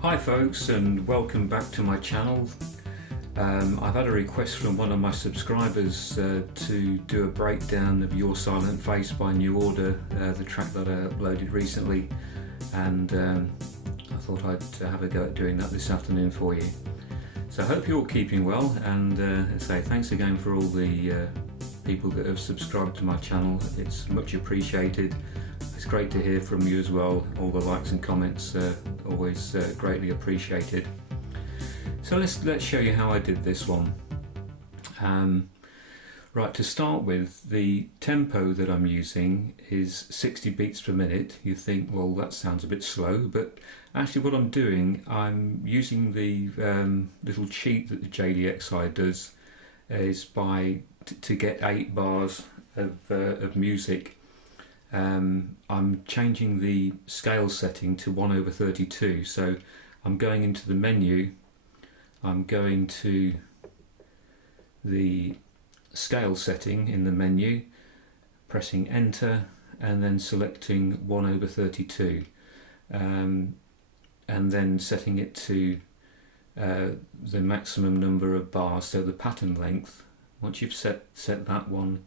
Hi folks, and welcome back to my channel. I've had a request from one of my subscribers to do a breakdown of Your Silent Face by New Order, the track that I uploaded recently, and I thought I'd have a go at doing that this afternoon for you. So I hope you're all keeping well, and as I say, thanks again for all the people that have subscribed to my channel. It's much appreciated. It's great to hear from you as well. All the likes and comments always greatly appreciated. So let's show you how I did this one. Right, to start with, the tempo that I'm using is 60 beats per minute. You think, well, that sounds a bit slow, but actually what I'm doing, I'm using the little cheat that the JDXI does is to get 8 bars of music. I'm changing the scale setting to 1/32, so I'm going into the menu, I'm going to the scale setting in the menu, pressing enter and then selecting 1/32, and then setting it to the maximum number of bars, so the pattern length. Once you've set that one,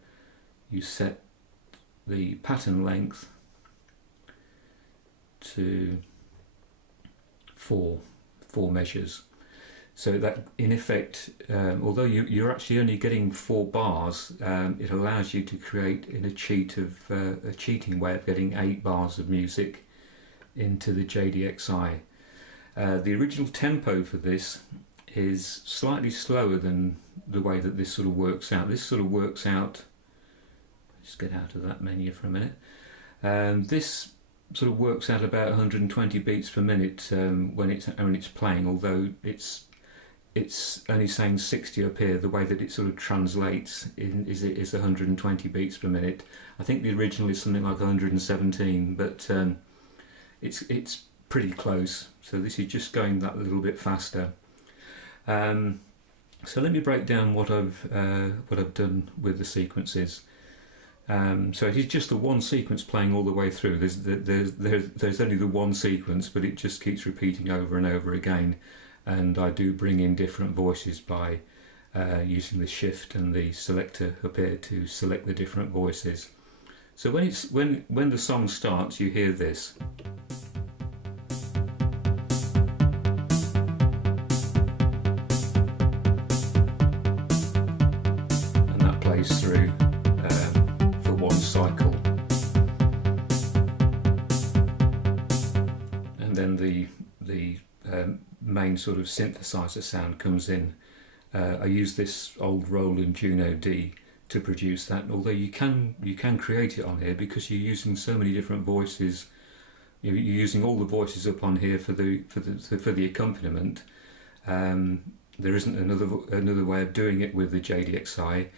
you set the pattern length to four measures, so that in effect, although you're actually only getting 4 bars, it allows you to create in a cheating way of getting 8 bars of music into the JDXI. The original tempo for this is slightly slower than the way that this sort of works out. This sort of works out, just get out of that menu for a minute. This sort of works out about 120 beats per minute when it's playing, although it's only saying 60 up here. The way that it sort of translates is 120 beats per minute. I think the original is something like 117, but it's pretty close. So this is just going that little bit faster. So let me break down what I've done with the sequences. So it is just the one sequence playing all the way through. There's only the one sequence, but it just keeps repeating over and over again. And I do bring in different voices by using the shift and the selector up here to select the different voices. So when the song starts, you hear this. And that plays through for one cycle. And then the main sort of synthesizer sound comes in. I use this old Roland Juno D to produce that. Although you can create it on here because you're using so many different voices. You're using all the voices up on here for the accompaniment. There isn't another way of doing it with the JDXI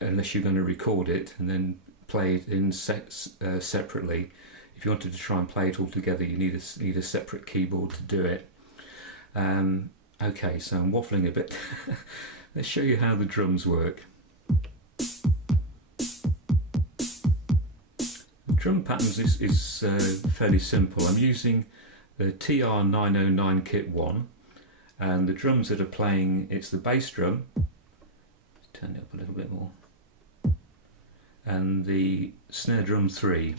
unless you're going to record it and then play it in separately. If you wanted to try and play it all together, you need a separate keyboard to do it. Okay, so I'm waffling a bit. Let's show you how the drums work. The drum patterns is fairly simple. I'm using the TR-909 Kit 1, and the drums that are playing, it's the bass drum. Let's turn it up a little bit more. And the snare drum 3.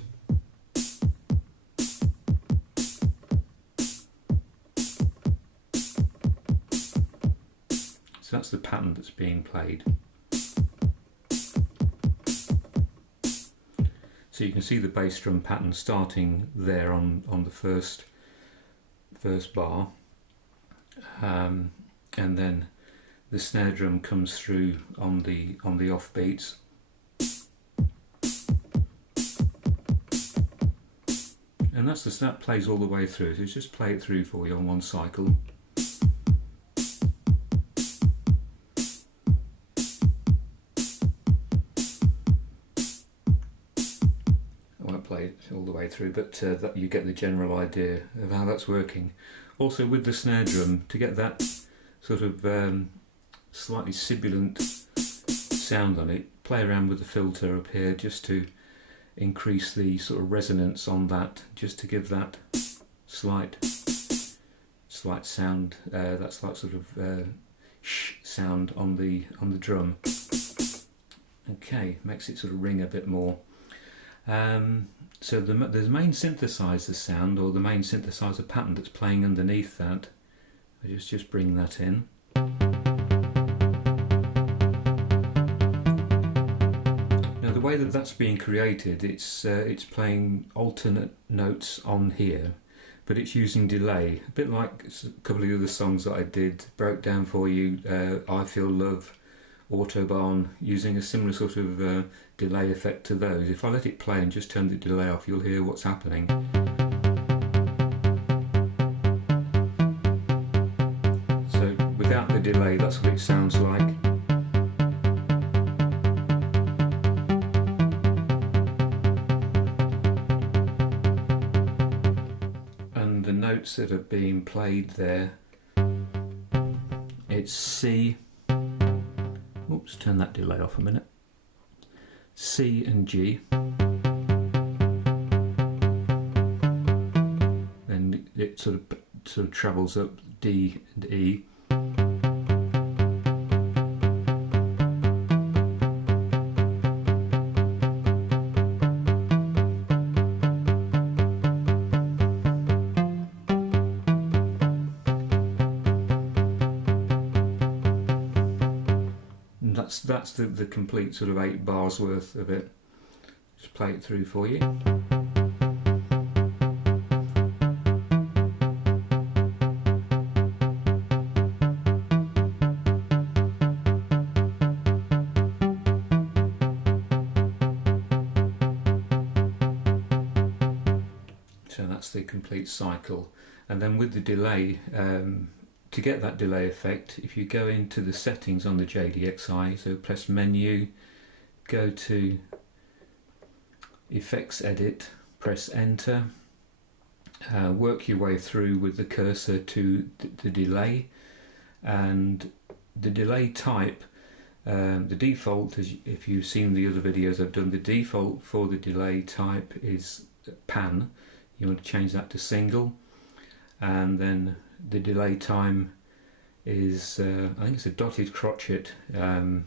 So that's the pattern that's being played. So you can see the bass drum pattern starting there on the first bar, and then the snare drum comes through on the off beats. And that plays all the way through. So just play it through for you on one cycle. Play it all the way through, but that you get the general idea of how that's working. Also with the snare drum, to get that sort of slightly sibilant sound on it, play around with the filter up here just to increase the sort of resonance on that, just to give that slight slight sound, that slight sort of sh sound on the drum. Okay, makes it sort of ring a bit more. So the main synthesizer sound, or the main synthesizer pattern that's playing underneath that, I just bring that in. Now the way that that's being created, it's playing alternate notes on here, but it's using delay, a bit like a couple of the other songs that I did, broke down for you, I Feel Love, Autobahn, using a similar sort of delay effect to those. If I let it play and just turn the delay off, you'll hear what's happening. So without the delay, that's what it sounds like. And the notes that are being played there, it's C. Oops, turn that delay off a minute. C and G. Then it sort of travels up D and E. That's the complete sort of 8 bars worth of it. Just play it through for you. So that's the complete cycle. And then with the delay, to get that delay effect, if you go into the settings on the JDXI, so press menu, go to effects edit, press enter, work your way through with the cursor to the delay, and the delay type, the default, if you've seen the other videos I've done, the default for the delay type is pan. You want to change that to single, and then the delay time is I think it's a dotted crotchet in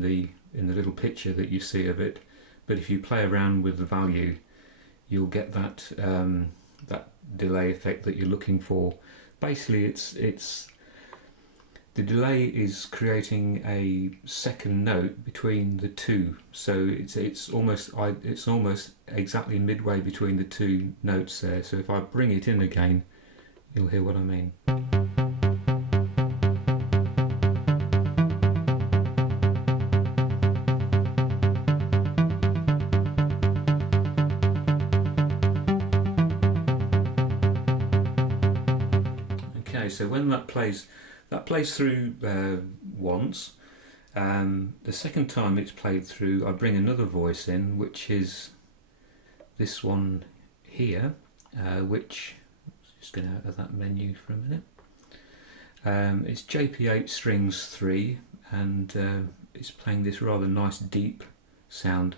the little picture that you see of it, but if you play around with the value, you'll get that that delay effect that you're looking for. Basically, it's the delay is creating a second note between the two, so it's almost exactly midway between the two notes there. So if I bring it in again, you'll hear what I mean. Okay, so when that plays through once. The second time it's played through, I bring another voice in, which is this one here, which just get out of that menu for a minute. It's JP8 strings 3, and it's playing this rather nice deep sound.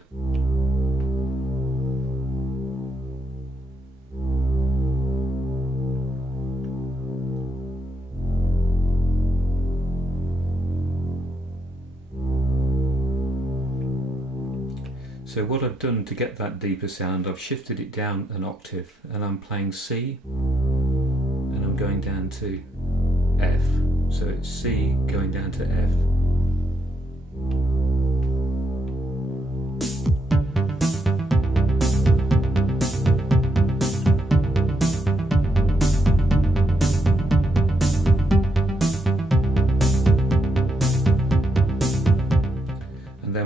So what I've done to get that deeper sound, I've shifted it down an octave, and I'm playing C, and I'm going down to F. So it's C going down to F.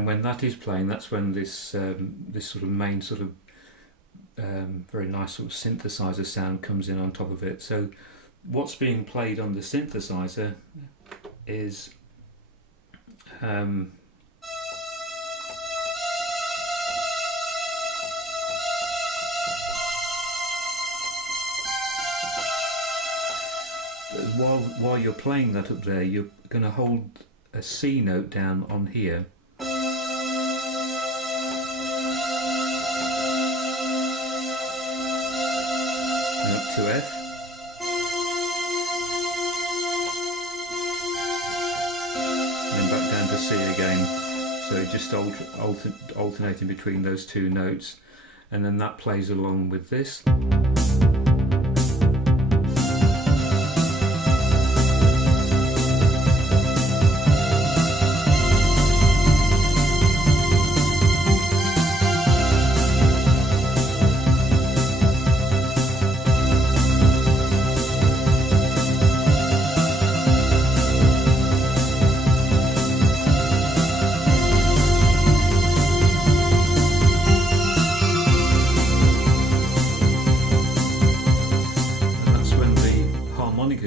When that is playing, that's when this this sort of main sort of very nice sort of synthesizer sound comes in on top of it. So what's being played on the synthesizer is while you're playing that up there, you're going to hold a C note down on here. Up to F, just alternating between those two notes, and then that plays along with this.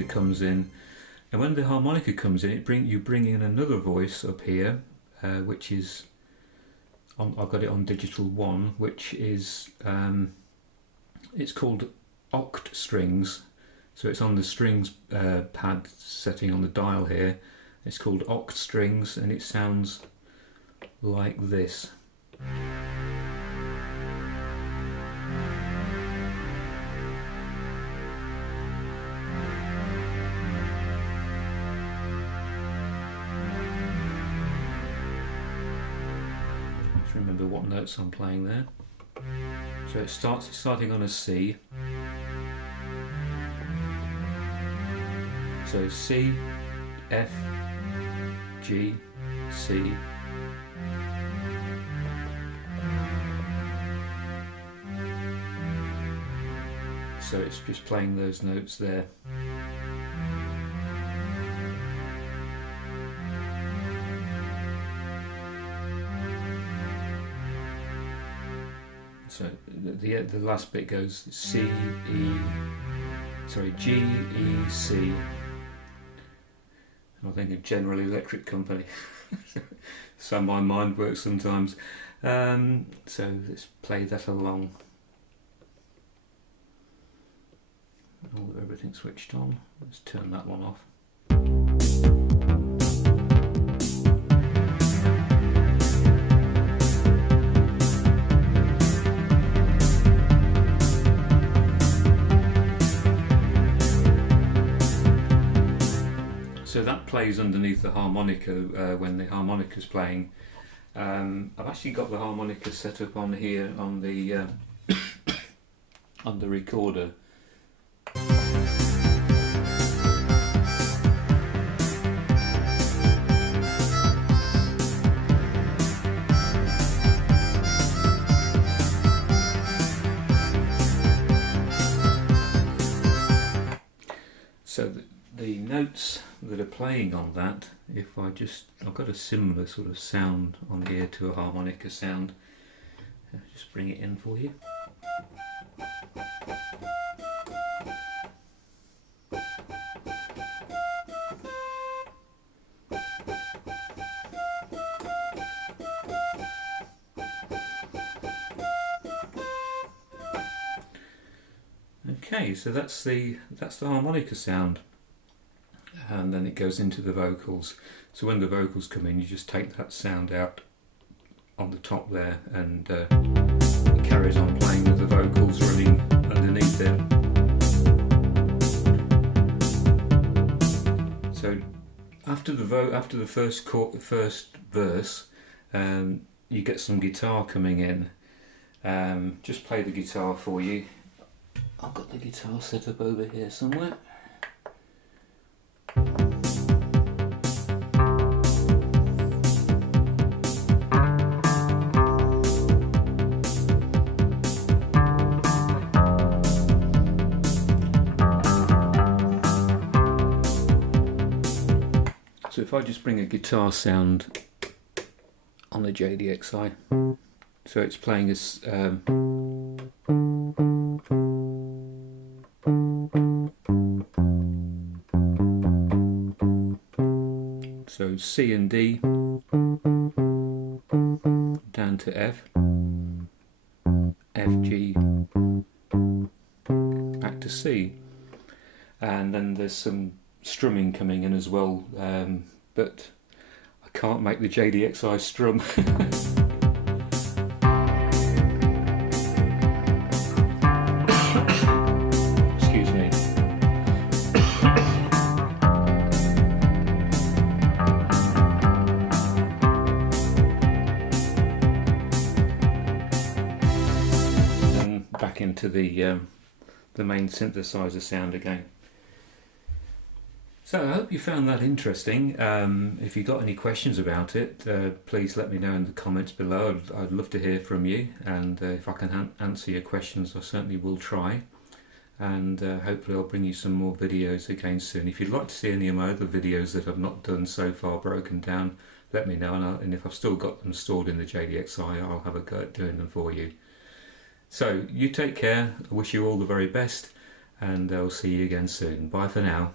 Comes in, and when the harmonica comes in, you bring in another voice up here, which is I've got it on digital 1, which is it's called oct strings. So it's on the strings pad setting on the dial here. It's called oct strings, and it sounds like this. Remember what notes I'm playing there. So it's starting on a C. So C, F, G, C. So it's just playing those notes there. So the last bit goes G, E, C. I think of General Electric Company. So my mind works sometimes. So let's play that along. Everything's switched on. Let's turn that one off. So that plays underneath the harmonica when the harmonica's playing. I've actually got the harmonica set up on here on the on the recorder. So the notes that are playing on that, I've got a similar sort of sound on here to a harmonica sound. I'll just bring it in for you. Okay, so that's the harmonica sound, and then it goes into the vocals. So when the vocals come in, you just take that sound out on the top there, and it carries on playing with the vocals running underneath it. So after the first verse, you get some guitar coming in. Just play the guitar for you. I've got the guitar set up over here somewhere. So if I just bring a guitar sound on the JDXI, so it's playing as so C and D down to F, F, G, back to C, and then there's some strumming coming in as well, but I can't make the JDXI strum. back into the main synthesizer sound again. So I hope you found that interesting. If you've got any questions about it, please let me know in the comments below. I'd love to hear from you, and if I can answer your questions, I certainly will try. And hopefully I'll bring you some more videos again soon. If you'd like to see any of my other videos that I've not done so far broken down, let me know, and if I've still got them stored in the JDXI, I'll have a go at doing them for you. So you take care. I wish you all the very best, and I'll see you again soon. Bye for now.